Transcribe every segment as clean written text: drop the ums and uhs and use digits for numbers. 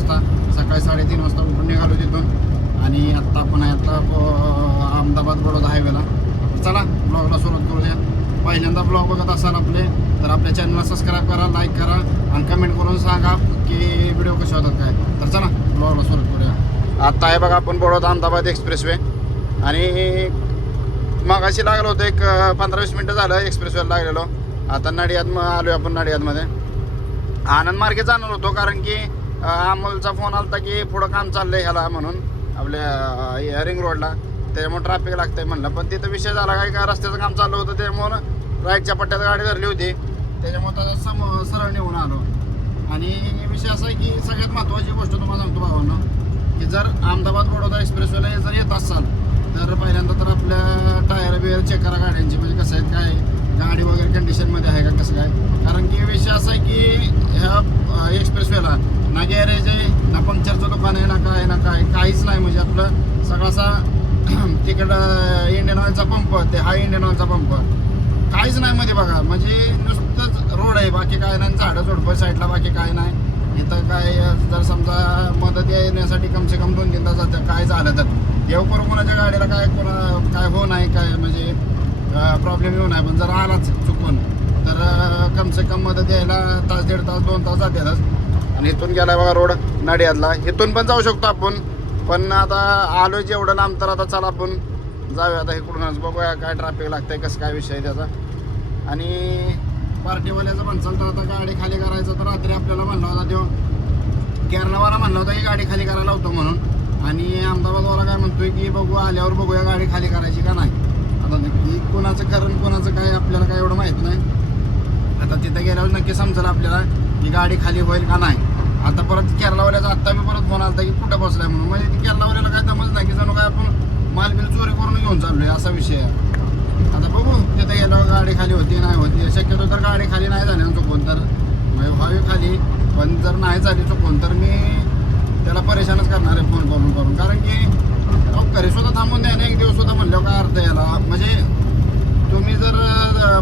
वाजता, सकाळी 3:30 वाजता उठून निघालो तिथून आणि आत्ता आपण आहे आता अहमदाबाद बडोदा हायवेला. चला ब्लॉगला सुरुवात करूया. पहिल्यांदा ब्लॉग बघत असाल आपले तर आपल्या चॅनलला सबस्क्राईब करा, लाईक करा आणि कमेंट करून सांगा की व्हिडिओ कसे होतात काय. तर चला ब्लॉगला सुरुवात करूया. आत्ता आहे बघा आपण बडोदा अहमदाबाद एक्सप्रेसवे आणि मगाशी लागलो होतो एक 15-20 मिनटं झालं एक्सप्रेसवेला लागलेलो. आता नडियाद आलो आपण. नडियादमध्ये आनंद मार्गे जाणार होतो कारण की अमोलचा फोन आला की पुढं काम चाललं आहे ह्याला म्हणून आपल्या रिंग रोडला, त्याच्यामुळे ट्रॅफिक लागतंय म्हणलं. पण तिथं विषय झाला काय रस्त्याचं काम चालू होतं त्याच्यामुळं राईटच्या पट्ट्यात गाडी धरली होती, त्याच्यामुळे त्याचा सरळ निघून आलो. आणि विषय असा आहे की सगळ्यात महत्त्वाची गोष्ट तुम्हाला सांगतो भावांनो की जर अहमदाबाद बडोदा एक्सप्रेसवेला जर येत असाल तर पहिल्यांदा तर आपल्या टायर बियर चेक करा गाड्यांची, म्हणजे कसं आहेत काय गाडी वगैरे कंडिशनमध्ये आहे का कसं काय. कारण की विषय असा आहे की ह्या एक्सप्रेसवेला ना गॅरेज आहे ना पंक्चरचं दुकान आहे ना काय काहीच नाही. म्हणजे आपलं सगळासा तिकडं इंडियन ऑइलचा पंप ते हा इंडियन ऑइलचा पंप काहीच नाही मध्ये बघा. म्हणजे नुसतंच रोड आहे, बाकी काय नाही. झाडं झोडपं साईडला, बाकी काय नाही. इथं काय जर समजा मदत येण्यासाठी कमसे कम 2-3 तास जातं काय झालं तर येऊ करू कोणाच्या गाडीला काय हो नाही काय म्हणजे प्रॉब्लेम येऊ नाही. पण जर आलाच चुकून तर कमसे कम मदत यायला तास 1.5 तास 2 तास जातातच. आणि इथून गेला बघा रोड नडियादला, इथून पण जाऊ शकतो आपण. पण आता आलो जेवढं लांब तर आता चला आपण जाऊया आता इकडूनच, बघूया काय ट्रॅफिक लागतंय कसं काय विषय त्याचा. आणि पार्टीवाल्याचं म्हणचाल तर आता गाडी खाली करायचं तर रात्री आपल्याला म्हणला होता तो केरलावाला म्हणला होता की गाडी खाली करायला होतो म्हणून. आणि अहमदाबादवाला काय म्हणतोय की बघू आल्यावर बघूया गाडी खाली करायची का नाही. आता नक्की कोणाचं कारण कोणाचं काय आपल्याला काय एवढं माहीत नाही. आता तिथं गेल्यावर नक्की समजेल आपल्याला की गाडी खाली होईल का नाही. आता परत केरलावाल्याचा आत्ता मी परत फोन आला की कुठं बसलाय म्हणून. म्हणजे केरलावाल्याला काय समज नाही की जणू काय आपण मालबिल चोरी करून घेऊन चाललोय असा विषय आहे. आता बघू तिथं गेल्यावर गाडी खाली होती नाही होती. शक्यतो तर गाडी खाली नाही झाली चुकून तर व्हावी खाली, पण जर नाही झाली चुकून तर मी त्याला परेशानच करणार आहे फोन करून. कारण की घरी सुद्धा थांबून द्या ना एक दिवस सुद्धा म्हणल्यावर काय अर्थ याला. म्हणजे तुम्ही जर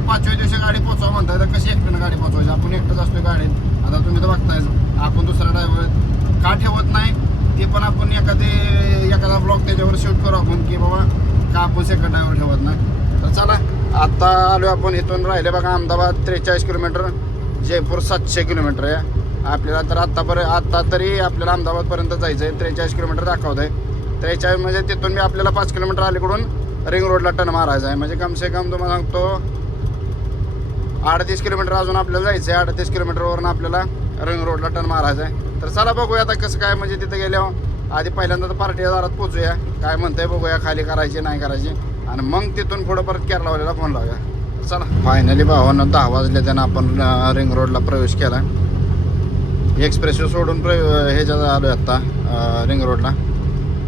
5व्या दिवशी गाडी पोचवा म्हणताय तर कशी एकट्यानं गाडी पोचवायची. आपण एकटंच असतो गाडीत. आता तुम्ही तर बघताय आपण दुसरा ड्रायव्हर का ठेवत नाही ते पण आपण एखादा ब्लॉग त्याच्यावर शूट करू आपण की बाबा का आपण सेकंड ड्रायव्हर ठेवत नाही. तर चला आत्ता आलो आपण. इथून राहिले बघा अहमदाबाद 43 किलोमीटर, जयपूर 700 किलोमीटर आहे आपल्याला. तर आत्ता तरी आपल्याला अहमदाबादपर्यंत जायचं आहे. 43 किलोमीटर दाखवत आहे. 43 म्हणजे तिथून मी आपल्याला 5 किलोमीटर अलीकडून रिंग रोडला टर्न मारायचा आहे. म्हणजे कमसे कम तुम्हाला सांगतो 38 किलोमीटर अजून आपल्याला जायचं आहे. 38 किलोमीटरवरून आपल्याला रिंग रोडला टर्न मारायचा आहे. तर चला बघूया आता कसं काय. म्हणजे तिथं गेल्यावर आधी पहिल्यांदा तर पार्टीच्या दारात पोचूया, काय म्हणतंय बघूया खाली करायची नाही करायची, आणि मग तिथून पुढं परत केरलावाल्याला फोन लावूया. चला फायनली भावांना 10 वाजले त्यानं आपण रिंग रोडला प्रवेश केला. एक्सप्रेसवे सोडून ह्याच्यात आलो आत्ता रिंग रोडला.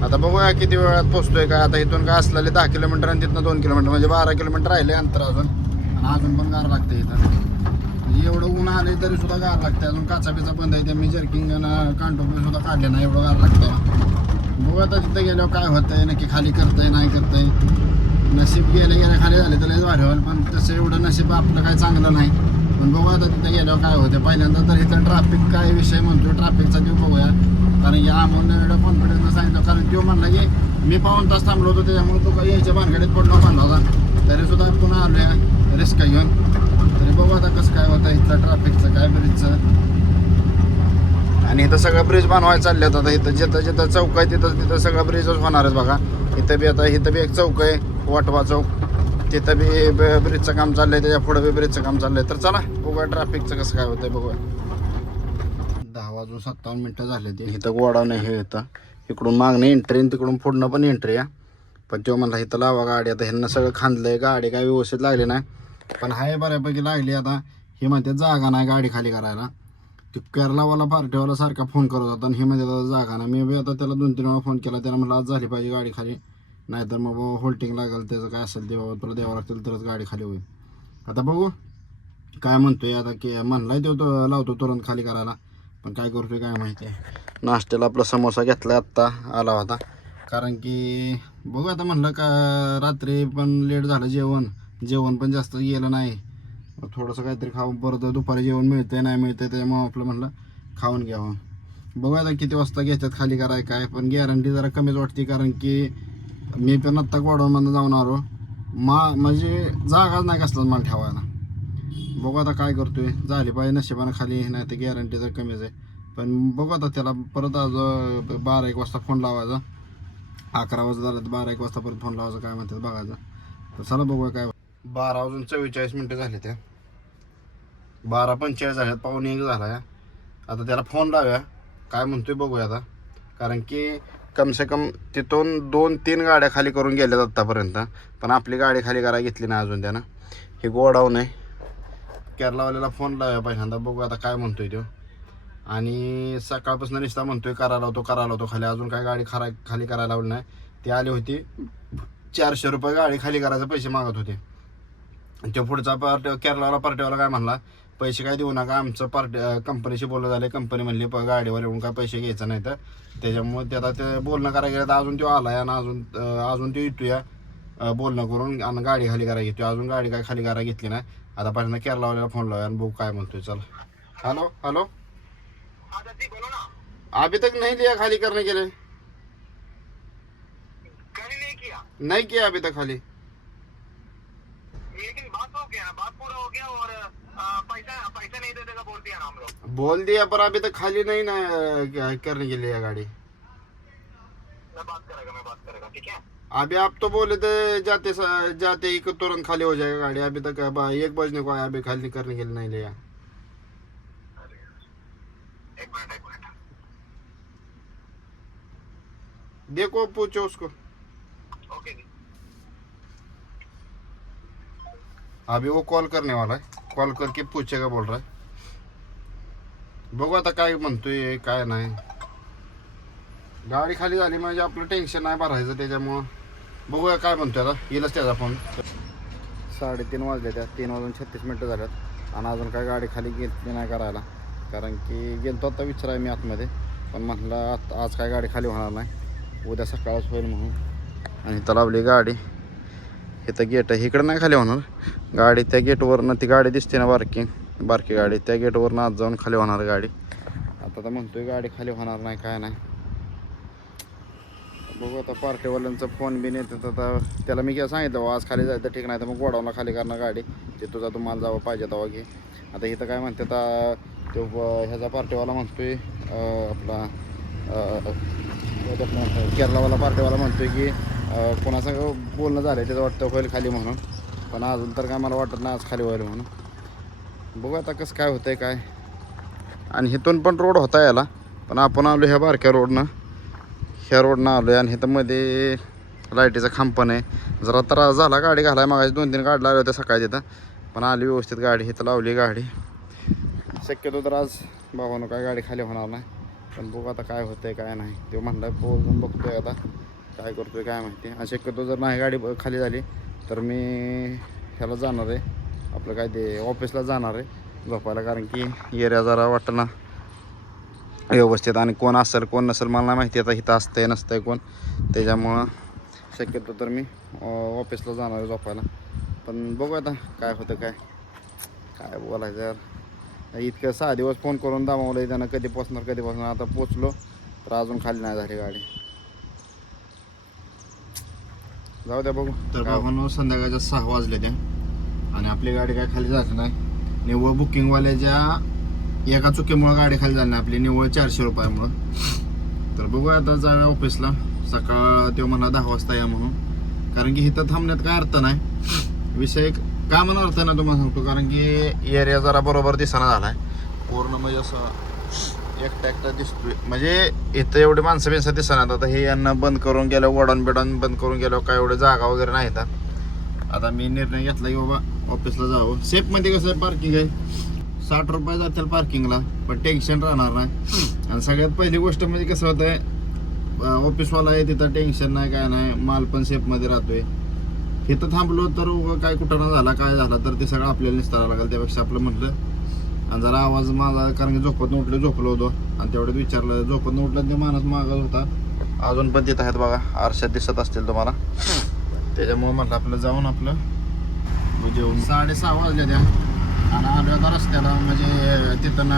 आता बघूया किती वेळात पोचतोय काय. आता इथून काय असलेले 10 किलोमीटर आणि तिथून 2 किलोमीटर म्हणजे 12 किलोमीटर राहिले अंतर अजून. आणि अजून पण गार लागते इथं. म्हणजे एवढं ऊन आले तरी सुद्धा गार लागते. अजून काचापिचा बंद आहे. मी जर्किंग कांटोपी सुद्धा काढले नाही, एवढं गार लागतं. बघू आता तिथं गेल्यावर काय होतंय नक्की खाली करतंय नाही करतंय. नशीब गेले खाली झाले तर लयच भारी होईल, पण तसं एवढं नशीब आपलं काय चांगलं नाही. पण बघू आता तिथं गेल्यावर काय होतं. पहिल्यांदा तर इथं ट्रॅफिक काय विषय म्हणतो ट्रॅफिकचा ते बघूया. कारण या अमोलने एवढं कॉन्फिडन्सनं सांगितलं. कारण तो म्हणला की मी 1.5 तास थांबलो होतो त्याच्यामुळे तो काही यायच्या भानगडीत पडलो म्हणला होता. तरीसुद्धा पुन्हा आलो रिस्क घेऊन. तरी बघू आता कसं काय होतं इथलं ट्रॅफिकचं काय ब्रिजचं. आणि इथं सगळं ब्रिज बनवायला चालले आहेत. आता इथं जिथं चौक आहे तिथं सगळं ब्रिजच होणार आहे बघा. इथं बी एक चौक आहे वाटवा चौक, तिथं बी ब्रिजचं काम चाललं आहे. त्याच्या पुढं बी ब्रिजचं काम चाललं आहे. तर चला बघूया ट्रॅफिकचं कसं काय होतंय बघूया. 10:57 झाले ते. इथं गोडाऊन हे येतं इकडून मागणं एंट्री तिकडून पुढणं पण एंट्री आहे. पण तो म्हणला इथं लावा गाडी. आता ह्यांना सगळं खांदलंय, गाडी काय व्यवस्थित लागली नाही पण हाय बऱ्यापैकी लागली. आता हे म्हणते जागा नाही गाडी खाली करायला. ते केरलावाला पार्टीवाला सारखा फोन करत होता आणि हे म्हणजे आता जागा नाही. मी बी आता त्याला 2-3 वेळा फोन केला. त्याला म्हटलं आज झाली पाहिजे गाडी खाली, नाहीतर मग बाबा होल्टिंग लागेल त्याचं काय असेल ते बाबा तुला द्यावं लागतील तरच गाडी खाली होईल. आता बघू काय म्हणतोय. आता की म्हणलाय तो लावतो तुरंत खाली करायला, पण काय करतोय काय माहिती आहे. नाश्त्याला आपला समोसा घेतला आत्ता आला होता. कारण की बघू आता म्हणलं का रात्री पण लेट झालं जेवण पण जास्त गेलं नाही. थोडंसं काहीतरी खाऊन परत दुपारी जेवण मिळतंय नाही मिळतंय त्याच्यामुळे आपलं म्हणलं खाऊन घ्यावं. बघूया आता किती वाजता घेतात खाली कराय काय, पण गॅरंटी जरा कमीच वाटते, कारण की मी पण आत्ता गोडाऊनमध्ये जाऊन आलो, म्हणजे जागाच नाही कसलाच माल ठेवायला. बघू आता काय करतोय, झाली पाहिजे नशिबानं खाली, नाही तर गॅरंटी तर कमीच आहे. पण बघू आता त्याला परत आज 12-1 वाजता फोन लावायचा, 11 वाजता झालं तर 12-1 वाजता परत फोन लावायचा, काय म्हणतात बघायचं. तर चला बघूया काय. 12:44 झाले, त्या 12:45 झाल्यात, 12:45 झाला. आता त्याला फोन लावूया, काय म्हणतोय बघूया आता. कारण की कमसे कम तिथून 2-3 गाड्या खाली करून गेल्यात आत्तापर्यंत, पण आपली गाडी खाली करायला घेतली नाही अजून त्यानं. हे गोडाऊन आहे. केरलावाल्याला फोन लावूया पहिल्यांदा, बघू आता काय म्हणतोय तो. आणि सकाळपासून निस्ता म्हणतोय करायला होतो खाली, अजून काय गाडी खाली करायला लावली नाही. ती आली होती 400 रुपये गाडी खाली करायचे पैसे मागत होते. तो पुढचा केरलावाला पार्टीवाला काय म्हणला, पैसे काय देऊ नका, आमचं कंपनीशी बोलणं झालं, कंपनी म्हणली गाडीवर येऊन काय पैसे घ्यायचं नाही. तर त्याच्यामुळे ते आता ते बोलणं करायला गेलं तर अजून तो आला आणि अजून तो येतोय बोलणं करून, आणि गाडी खाली करायला घेतोय. अजून गाडी काय खाली करायला घेतली नाही. आता पहिल्यांदा केरलावाल्याला फोन लावूया आणि बघू काय म्हणतोय. चला. हेलो अभी तक नहीं लिया, खाली करने के लिए नहीं किया अभी तक खाली. लेकिन बात हो गया, बात पूरा हो गया और पैसा नहीं दे देगा बोल दिया ना हम लोग. बोल दिया पर अभी तक खाली नहीं ना करने के लिए गाड़ी. मैं बात करेगा ठीक है. अभी आप तो बोले थे जाते ही तुरंत खाली हो जाएगा गाड़ी, अभी तक 1 बजने को आया, अभी खाली करने के लिए नहीं लिया. एक मिनट देखो पूछो उसको. ओके जी. अभी वो कॉल करने वाला है, कॉल करके पूछेगा बोल रहा है. बघू आता काय म्हणतोय काय नाही. गाडी खाली झाली म्हणजे आपलं टेन्शन नाही भरायचं, त्याच्यामुळं बघूया काय म्हणतोय. आता येईलच त्याचा फोन. 3:30 वाजले, त्या 3:36 झाल्यात आणि अजून काय गाडी खाली घेतली नाही करायला. कारण की गेलतो आता विचाराय मी आतमध्ये, पण म्हटलं आज काय गाडी खाली होणार नाही, उद्या सकाळच होईल म्हणून. आणि इथं लावली गाडी, इथं गेट आहे, इकडं नाही खाली होणार गाडी. त्या गेटवरनं ती गाडी दिसते ना बारकी गाडी, त्या गेटवरनं आज जाऊन खाली होणार गाडी. आता तर म्हणतोय गाडी खाली होणार नाही काय नाही. बघू आता पार्टीवाल्यांचा फोन बिन येतात. आता त्याला मी काय सांगितलं आज खाली जायचं ठीक नाही तर मग गोडाऊनला खाली करणार गाडी, ते तुझा तुम्हाला जावं पाहिजे तेव्हा घे. आता इथं काय म्हणते आता तो ह्याचा पार्टीवाला म्हणतोय आपला केरलावाला पार्टीवाला म्हणतोय की कोणासंग बोलणं झालं त्याचं वाटतं होईल खाली म्हणून, पण अजून तर काय मला वाटत नाही आज खाली होईल म्हणून. बघू आता कसं काय होतंय काय. आणि इथून पण रोड होता याला, पण आपण आलो ह्या बारक्या रोडनं, ह्या रोडनं आलो आहे. आणि इथं मध्ये लाईटीचा खांब पण आहे. जरा त्रास झाला गाडी घालाय, मागाशी 2-3 गाडी लावल्या होत्या सकाळी तिथं, पण आली व्यवस्थित गाडी. इथं लावली गाडी. शक्यतो तर आज भावानं काय गाडी खाली होणार नाही, पण बघू आता काय होतंय काय नाही. तो म्हणला बोलून बघतोय आता काय करतोय काय माहिती. आणि शक्यतो जर नाही गाडी खाली झाली तर मी ह्याला जाणार आहे, आपलं काय ते ऑफिसला जाणार आहे झोपायला. कारण की एरिया जरा वाटतं ना व्यवस्थित, आणि कोण असेल कोण नसेल मला नाही माहिती आता इथं असतंय नसतंय कोण, त्याच्यामुळं शक्यतो तर मी ऑफिसला जाणार आहे झोपायला. पण बघू आता काय होतं काय बोलायचं यार. इतकं 6 दिवस फोन करून दामावलं त्यानं कधी पोचणार. आता पोचलो तर अजून खाली नाही झाली गाडी. जाऊ द्या बघू. तर बाबांनो संध्याकाळच्या 6 वाजले त्या आणि आपली गाडी काय खाली जात नाही. निव्वळ बुकिंगवाल्याच्या एका चुकीमुळं गाडी खाली झाली नाही आपली, निव्वळ 400 रुपयामुळं. तर बघूया आता जाऊया ऑफिसला. सकाळ तो म्हणला 10 वाजता या म्हणून, कारण की इथं थांबण्यात काय अर्थ नाही. विषय का म्हणून अर्थ नाही तुम्हाला सांगतो, कारण की एरिया जरा बरोबर दिसाना झाला आहे पूर्ण, म्हणजे असं एकटा दिसतोय. म्हणजे इथं एवढी माणसं बिनसं दिसणार. आता हे यांना बंद करून गेलं, वडान बंद करून गेलो, काय एवढं जागा वगैरे नाही. आता मी निर्णय घेतला की बाबा ऑफिसला जावं. सेफमध्ये कसं आहे, पार्किंग आहे, 60 रुपये जातील पार्किंगला, पण टेन्शन राहणार नाही. आणि सगळ्यात पहिली गोष्ट म्हणजे कसं होतं आहे, ऑफिसवाला आहे तिथं टेन्शन नाही काय नाही, माल पण सेफमध्ये राहतोय. इथं थांबलो तर काय कुठं झाला काय झाला तर ते सगळं आपल्याला निस्तारावं लागेल. त्यापेक्षा आपलं म्हटलं. आणि जरा आवाज माझा, कारण की झोपलो होतो आणि तेवढ्यात विचारलं, झोपत उठलं ते माणूस मागत होता. अजून पण तिथं आहेत बघा, आरशात दिसत असतील तुम्हाला. त्याच्यामुळे म्हटलं आपलं जाऊन आपलं जेवून 6:30 वाजले त्या आणि आलो आता रस्त्याला. म्हणजे तिथं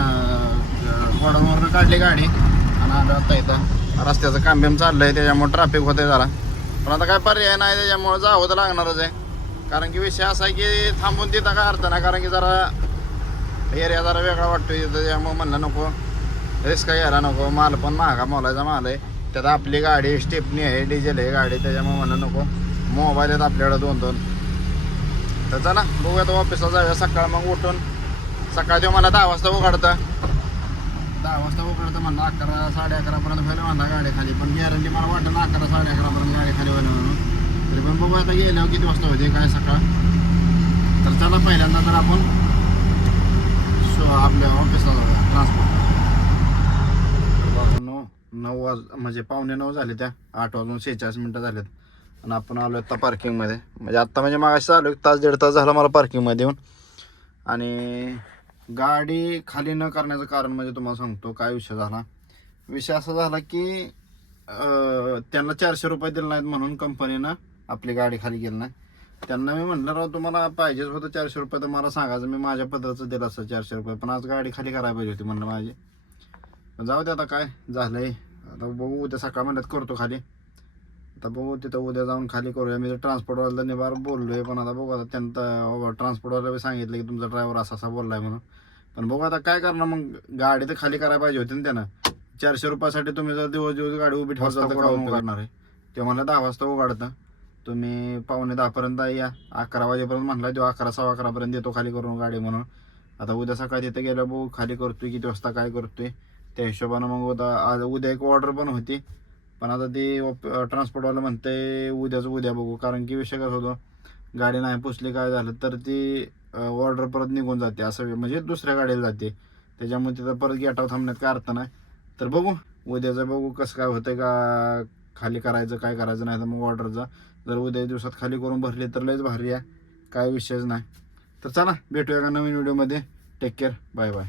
गोडाऊनवरून काढली गाडी आणि आलो आता इथं रस्त्याचं काम बिम चाललंय त्याच्यामुळे ट्रॅफिक होते जरा. पण आता काय पर्याय नाही त्याच्यामुळे जावं तर लागणारच आहे. कारण की विषय असा आहे की थांबून तिथं काय अर्थ नाही. कारण की जरा एरिया जरा वेगळा वाटतो इथं त्याच्यामुळे म्हणलं नको रिस्क घ्यायला नको. माल पण महागा मोलाचा माल आहे. त्यात आपली गाडी स्टेपनी आहे डिझेल आहे गाडी त्याच्यामुळे म्हणलं नको. मोबाईल आहेत आपल्याकडे 2-2. तर चला बघूया तर ऑफिसला जाऊया सकाळ मग उठून. सकाळ तेव्हा मला 10 वाजता उघडतं. 10 वाजता उघडतं म्हणलं 11 11:30पर्यंत व्हायला म्हणला गाडी खाली. पण गॅरंटी मला वाटतं ना 11 11:30पर्यंत गाडी खाली व्हायला म्हणून. तरी पण बघू आता गेल्यावर किती वाजता होते काय सकाळ. तर चला पहिल्यांदा तर आपण आपल्या ऑफिसला जाऊया ट्रान्सपोर्ट. आपण 9 म्हणजे 8:45 झाले त्या 8:46 झालेत. आणि आपण आलो आता पार्किंगमध्ये. म्हणजे आत्ता म्हणजे मागाशी आलो 1 तास 1.5 तास झाला मला पार्किंगमध्ये येऊन. आणि गाडी खाली न करण्याचं कारण म्हणजे तुम्हाला सांगतो काय विषय झाला. विषय असा झाला की त्यांना 400 रुपये दिले नाहीत म्हणून कंपनीनं आपली गाडी खाली केली नाही. त्यांना मी म्हटलं राव तुम्हाला पाहिजेच होतं 400 रुपये तर मला सांगायचं मी माझ्या पद्धतीचं दिलं असतं 400 रुपये. पण आज गाडी खाली करायला पाहिजे होती म्हणलं माझी. पण जाऊ दे आता काय झालंय. आता बघू उद्या सकाळ म्हणत करतो खाली. आता बघू तिथं उद्या जाऊन खाली करूया. मी ट्रान्सपोर्टवाल्याला निभार बोललोय पण आता बघू आता त्यांना ट्रान्सपोर्टवाल्याला सांगितलं की तुमचा ड्रायव्हर असा बोललाय म्हणून. पण बघू आता काय करणार मग गाडी तर खाली करायला पाहिजे होती ना त्यानं. 400 रुपयासाठी तुम्ही जर दिवस गाडी उभी ठेवता तर काय उघडणार आहे. ते मला 10 वाजता उघडतं. तुम्ही 9:45पर्यंत या. 11 वाजेपर्यंत म्हटलं तो 11 सव्वा 11पर्यंत येतो खाली करून गाडी म्हणून. आता उद्या सकाळी तिथे गेल्या बघू खाली करतोय किती वाजता काय करतोय त्या हिशोबानं. मग उद्या एक ऑर्डर पण होती. पण आता ती ट्रान्सपोर्टवाला म्हणते उद्या बघू. कारण की विषय कसं होतो गाडी नाही पुसली काय झालं तर ती ऑर्डर परत निघून जाते असं म्हणजे दुसऱ्या गाडीला जाते. त्याच्यामुळे तिथं परत गेटावर थांबण्यात काय अर्थ नाही. तर बघू उद्याचं बघू कसं काय होतंय का खाली करायचं काय करायचं नाही तर मग ऑर्डरचा जर उद्या दिवसात खाली करून भरली तर लयच भारी आहे काय विषयच नाही. तर चला भेटूया का नवीन व्हिडिओमध्ये. Take care bye bye.